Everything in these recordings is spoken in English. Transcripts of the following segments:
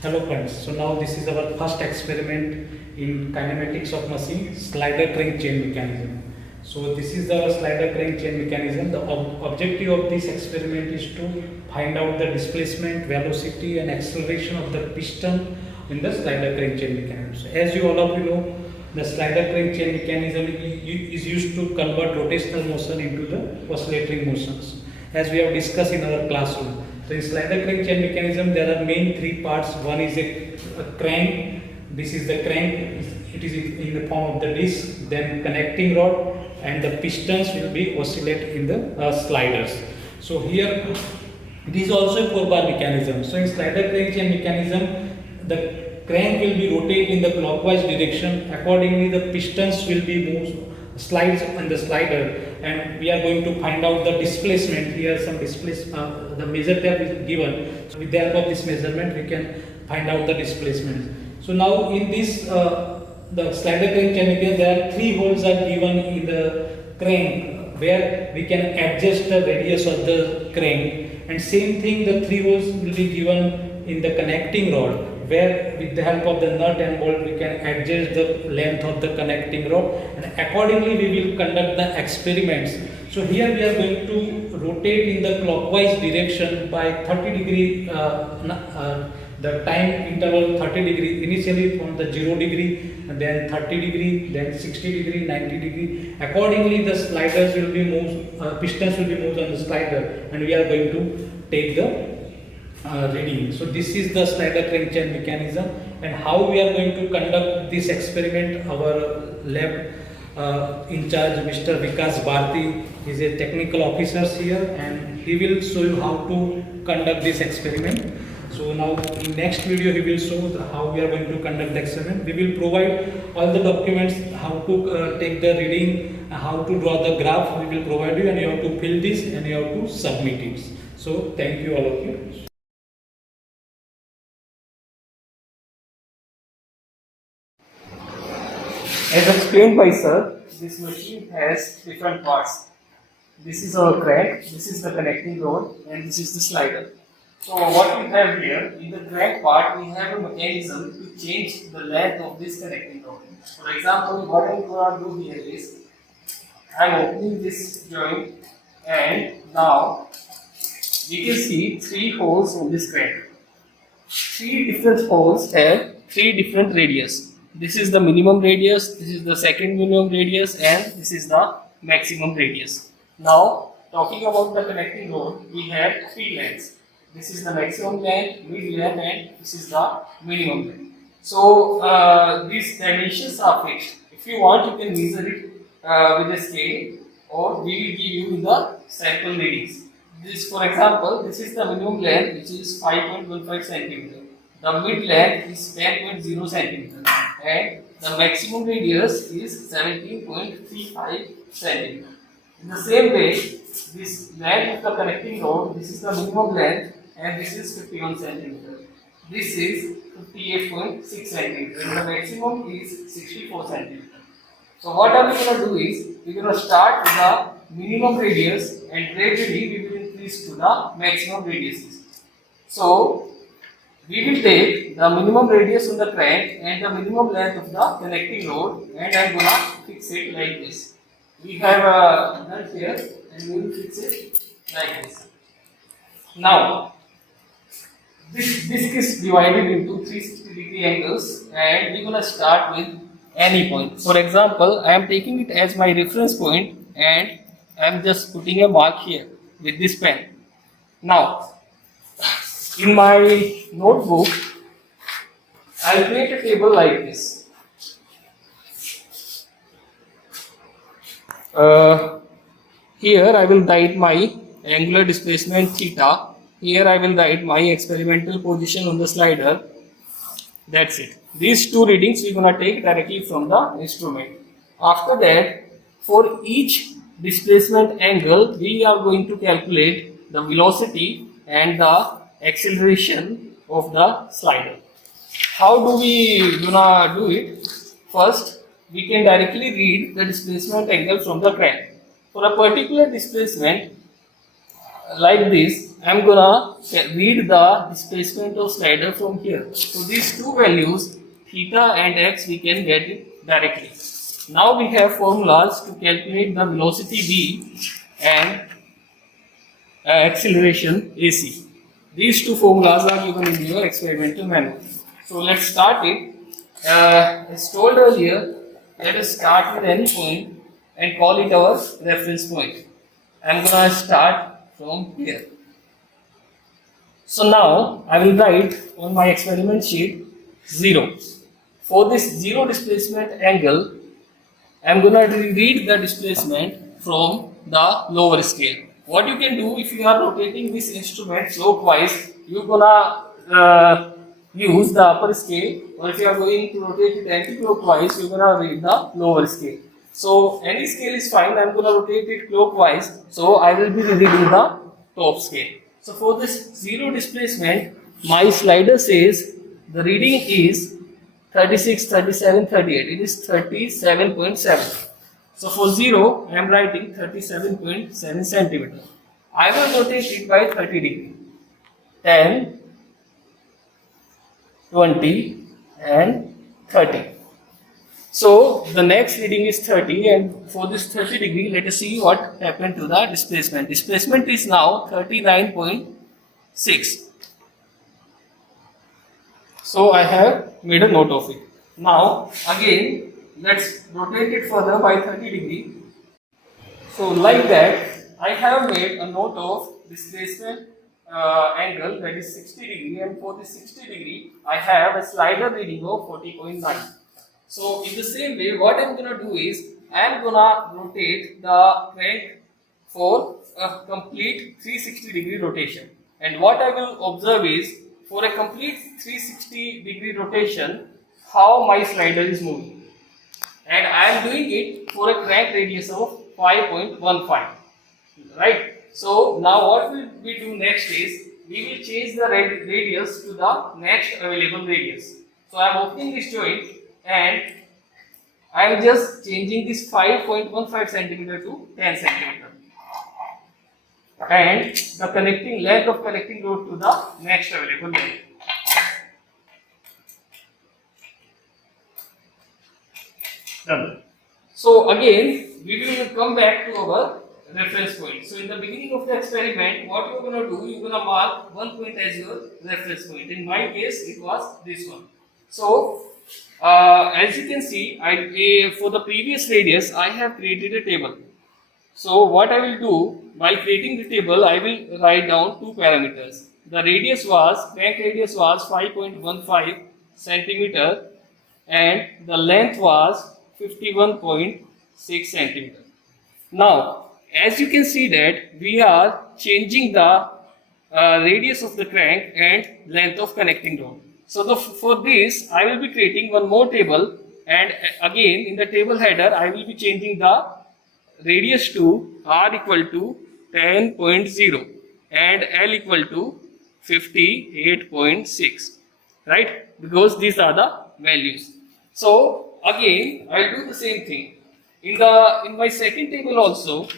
Hello friends, so now this is our first experiment in kinematics of machine, slider crank chain mechanism. So this is the slider crank chain mechanism. The objective of this experiment is to find out the displacement, velocity and acceleration of the piston in the slider crank chain mechanism. So as you all of you know, the slider crank chain mechanism is used to convert rotational motion into the oscillatory motions, as we have discussed in our classroom. So in slider crank chain mechanism, there are main three parts. One is a crank. This is the crank. It is in the form of the disc. Then connecting rod and the pistons will be oscillate in the sliders. So here it is also a 4-bar mechanism. So in slider crank chain mechanism, the crank will be rotated in the clockwise direction. Accordingly, the pistons will be moved slides on the slider, and we are going to find out the displacement. Here some the measure tab is given. So with the help of this measurement we can find out the displacement. So now in this the slider crank chemical, there are 3 holes are given in the crank where we can adjust the radius of the crank, and same thing the 3 holes will be given in the connecting rod, where with the help of the nut and bolt we can adjust the length of the connecting rod, and accordingly we will conduct the experiments. So here we are going to rotate in the clockwise direction by 30 degree the time interval 30 degree, initially from the 0 degree and then 30 degree, then 60 degree, 90 degree. Accordingly the sliders will be moved, pistons will be moved on the slider, and we are going to take the reading. So this is the slider crank chain mechanism, and how we are going to conduct this experiment. Our lab in charge, Mr. Vikas Bharti, is a technical officer here, and he will show you how to conduct this experiment. So now in next video he will show how we are going to conduct the experiment. We will provide all the documents, how to take the reading, how to draw the graph. We will provide you, and you have to fill this and you have to submit it. So thank you all of you. As explained by sir, this machine has different parts. This is our crank, this is the connecting rod, and this is the slider. So what we have here, in the crank part, we have a mechanism to change the length of this connecting rod. For example, what I'm going to do here is, I'm opening this joint, and now we can see 3 holes on this crank. 3 different holes have 3 different radius. This is the minimum radius, this is the second minimum radius, and this is the maximum radius. Now, talking about the connecting rod, we have 3 lengths. This is the maximum length, mid length, and this is the minimum length. So, these dimensions are fixed. If you want, you can measure it with a scale, or we will give you the sample readings. This, for example, this is the minimum length, which is 5.15 centimeter. The mid length is 10.0 centimeter, and the maximum radius is 17.35 centimeter. In the same way, this length of the connecting rod, this is the minimum length, and this is 51 centimeter. This is 58.6 centimeter, and the maximum is 64 centimeter. So what are we going to do is, we are going to start with the minimum radius, and gradually we will increase to the maximum radiuses. So we will take the minimum radius on the crank and the minimum length of the connecting rod, and I am going to fix it like this. We have a nut here, and we will fix it like this. Now, this disc is divided into 360 degree angles, and we are going to start with any point. For example, I am taking it as my reference point, and I am just putting a mark here with this pen. Now, in my notebook, I will create a table like this. Here I will write my angular displacement theta. Here I will write my experimental position on the slider. That's it. These 2 readings we are going to take directly from the instrument. After that, for each displacement angle, we are going to calculate the velocity and the acceleration of the slider. How do we gonna do it? First, we can directly read the displacement angle from the crank. For a particular displacement, like this, I'm gonna read the displacement of slider from here. So these two values, theta and x, we can get it directly. Now we have formulas to calculate the velocity v and acceleration AC. These two formulas are given in your experimental manual. So let's start it. As told earlier, let us start with any point and call it our reference point. I'm gonna start from here. So now I will write on my experiment sheet 0. For this 0 displacement angle, I'm gonna read the displacement from the lower scale. What you can do if you are rotating this instrument clockwise, you're gonna use the upper scale, or if you are going to rotate it anti-clockwise, you're gonna read the lower scale. So any scale is fine. I'm gonna rotate it clockwise, so I will be reading the top scale. So for this 0 displacement, my slider says the reading is 36, 37, 38. It is 37.7. So for 0, I am writing 37.7 centimeter. I will rotate it by 30 degree. 10, 20 and 30. So the next reading is 30, and for this 30 degree, let us see what happened to the displacement. Displacement is now 39.6. So I have made a note of it. Now again, let's rotate it further by 30 degree. So like that, I have made a note of displacement angle, that is 60 degree, and for this 60 degree, I have a slider reading of 40.9. So in the same way, what I am gonna do is, I am gonna rotate the crank for a complete 360 degree rotation. And what I will observe is, for a complete 360 degree rotation, how my slider is moving. And I am doing it for a crank radius of 5.15. Right? So now what we do next is, we will change the radius to the next available radius. So I am opening this joint and I am just changing this 5.15 centimeter to 10 centimeter. And the connecting length of connecting rod to the next available length. Done. So again, we will come back to our reference point. So in the beginning of the experiment, what you are going to do, you are going to mark one point as your reference point. In my case, it was this one. So as you can see, for the previous radius, I have created a table. So what I will do, by creating the table, I will write down two parameters. The radius was, crank radius was 5.15 centimeter and the length was 51.6 centimeter. Now, as you can see that we are changing the radius of the crank and length of connecting rod. So for this, I will be creating one more table, and again in the table header, I will be changing the radius to r equal to 10.0 and L equal to 58.6, right? Because these are the values. So again, I will do the same thing. In my second table also,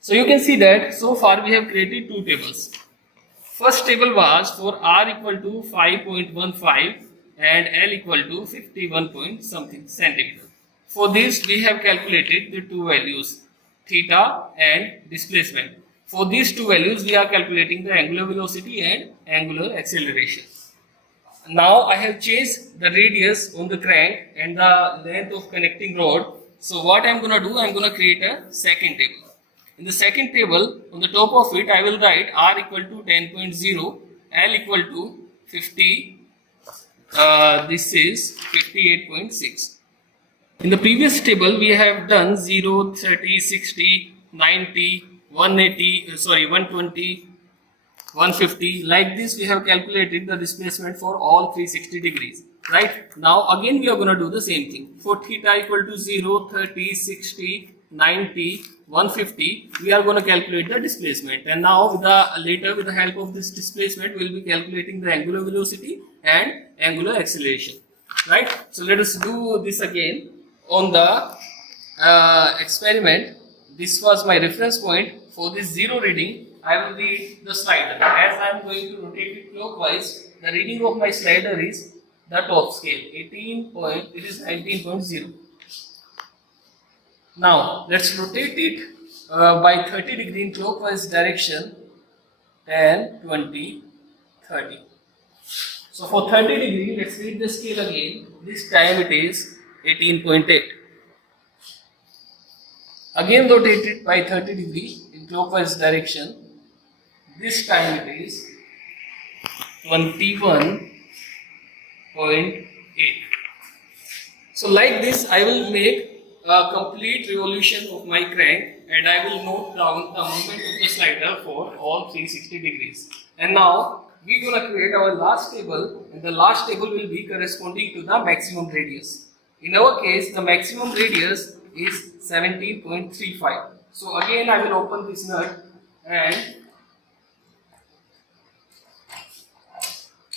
so you can see that so far we have created two tables. First table was for r equal to 5.15 and L equal to 51 point something centimeter. For this we have calculated the two values, theta and displacement. For these two values we are calculating the angular velocity and angular acceleration. Now I have changed the radius on the crank and the length of connecting rod. So what I am going to do, I am going to create a second table. In the second table, on the top of it, I will write r equal to 10.0, L equal to 50, this is 58.6. In the previous table, we have done 0, 30, 60, 90, 180, 120, 150. Like this, we have calculated the displacement for all 360 degrees. Right? Now, again, we are going to do the same thing. For theta equal to 0, 30, 60, 90, 150, we are going to calculate the displacement. And now, later with the help of this displacement, we will be calculating the angular velocity and angular acceleration. Right? So, let us do this again on the experiment. this was my reference point. For this 0 reading, I will read the slider. As I am going to rotate it clockwise, the reading of my slider is the top scale, 19.0. Now let's rotate it by 30 degree in clockwise direction, 10, 20, 30. So for 30 degree, let's read the scale again. This time it is 18.8. Again rotate it by 30 degree in clockwise direction. This time it is 21.8. So like this, I will make a complete revolution of my crank, and I will note down the movement of the slider for all 360 degrees. And now we are going to create our last table, and the last table will be corresponding to the maximum radius. In our case, the maximum radius is 17.35. So again I will open this nut and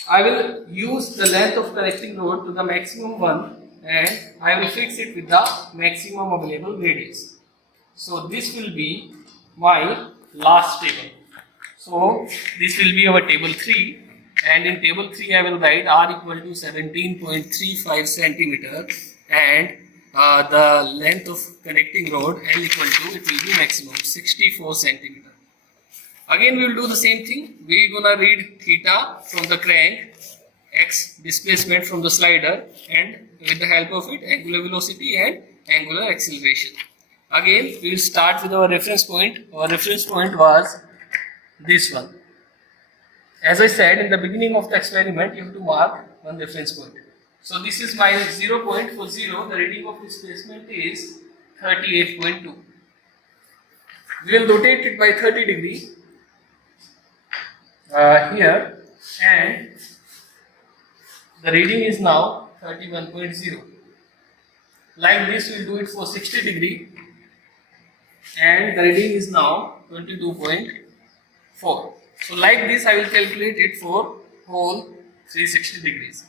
I will use the length of connecting rod to the maximum one, and I will fix it with the maximum available radius. So this will be my last table. So this will be our table 3, and in table 3 I will write R equal to 17.35 centimeter, and the length of connecting rod L equal to, it will be maximum 64 centimeter. Again we will do the same thing. We are gonna read theta from the crank, x displacement from the slider, and with the help of it angular velocity and angular acceleration. Again we will start with our reference point. Our reference point was this one. As I said in the beginning of the experiment, you have to mark one reference point. So this is my 0 point. For 0, the reading of displacement is 38.2. We will rotate it by 30 degree here, and the reading is now 31.0. Like this, we will do it for 60 degree, and the reading is now 22.4. So like this, I will calculate it for whole 360 degrees.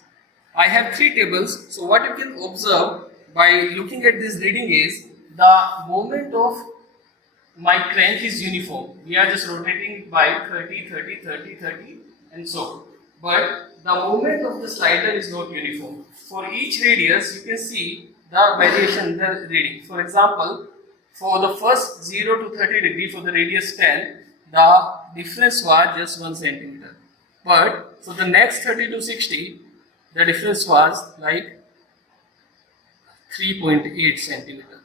I have 3 tables. So what you can observe by looking at this reading is the moment of my crank is uniform. We are just rotating by 30, 30, 30, 30 and so. But the movement of the slider is not uniform. For each radius, you can see the variation in the reading. For example, for the first 0 to 30 degree, for the radius 10, the difference was just 1 centimeter. But for the next 30 to 60, the difference was like 3.8 centimeter.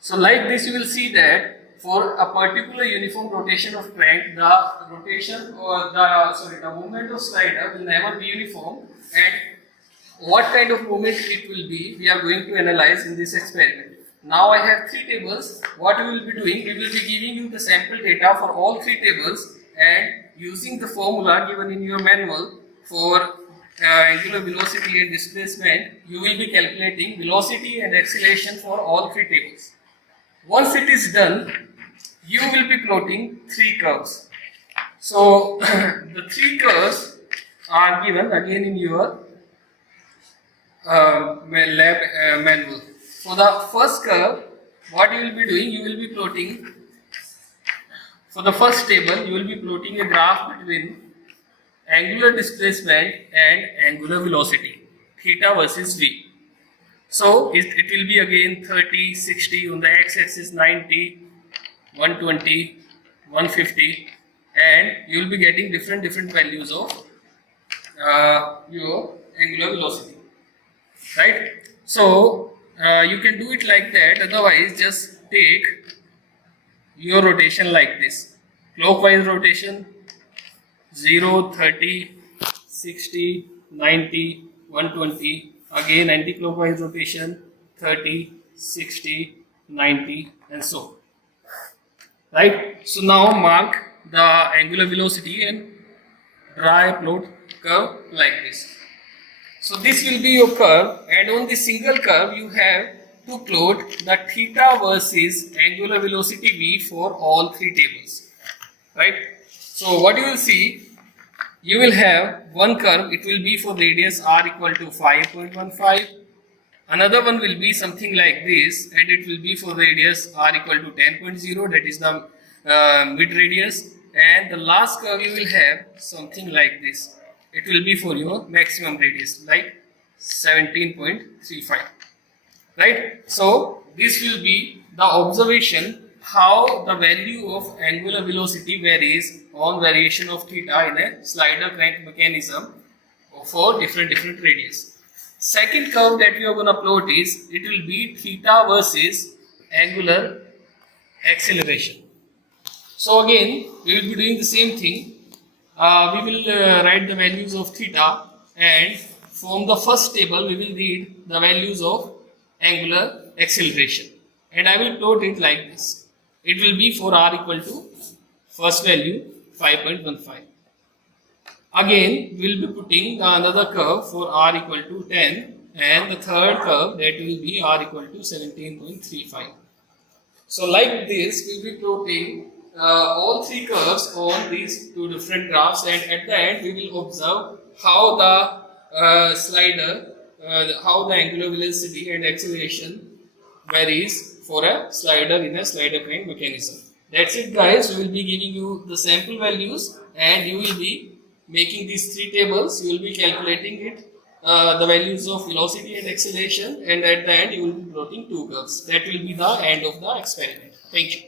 So like this, you will see that for a particular uniform rotation of crank, the movement of slider will never be uniform, and what kind of movement it will be, we are going to analyze in this experiment. Now I have 3 tables. What we will be doing, we will be giving you the sample data for all 3 tables, and using the formula given in your manual for angular velocity and displacement, you will be calculating velocity and acceleration for all 3 tables. Once it is done, you will be plotting 3 curves. So the 3 curves are given again in your lab manual. For the first curve, what you will be doing, you will be plotting, for the first table, you will be plotting a graph between angular displacement and angular velocity, theta versus v. So it will be again 30, 60, on the x-axis 90, 120, 150, and you will be getting different values of your angular velocity, right? So you can do it like that. Otherwise, just take your rotation like this: clockwise rotation 0, 30, 60, 90, 120, again anti-clockwise rotation 30, 60, 90 and so. Right? So now mark the angular velocity and draw a plot curve like this. So this will be your curve, and on this single curve you have to plot the theta versus angular velocity v for all 3 tables. Right? So what you will see, you will have one curve, it will be for radius r equal to 5.15, Another one will be something like this, and it will be for radius r equal to 10.0, that is the mid radius, and the last curve you will have something like this. It will be for your maximum radius, like 17.35. Right? So this will be the observation how the value of angular velocity varies on variation of theta in a slider crank mechanism for different radius. Second curve that we are going to plot is, it will be theta versus angular acceleration. So again we will be doing the same thing. We will write the values of theta, and from the first table we will read the values of angular acceleration, and I will plot it like this. It will be for r equal to first value 5.15. Again we will be putting another curve for r equal to 10, and the third curve that will be r equal to 17.35. So like this we will be plotting all three curves on these two different graphs, and at the end we will observe how the slider, how the angular velocity and acceleration varies for a slider in a slider crank mechanism. That's it guys, we will be giving you the sample values, and you will be making these three tables. You will be calculating it, the values of velocity and acceleration, and at the end you will be plotting two curves. That will be the end of the experiment. Thank you.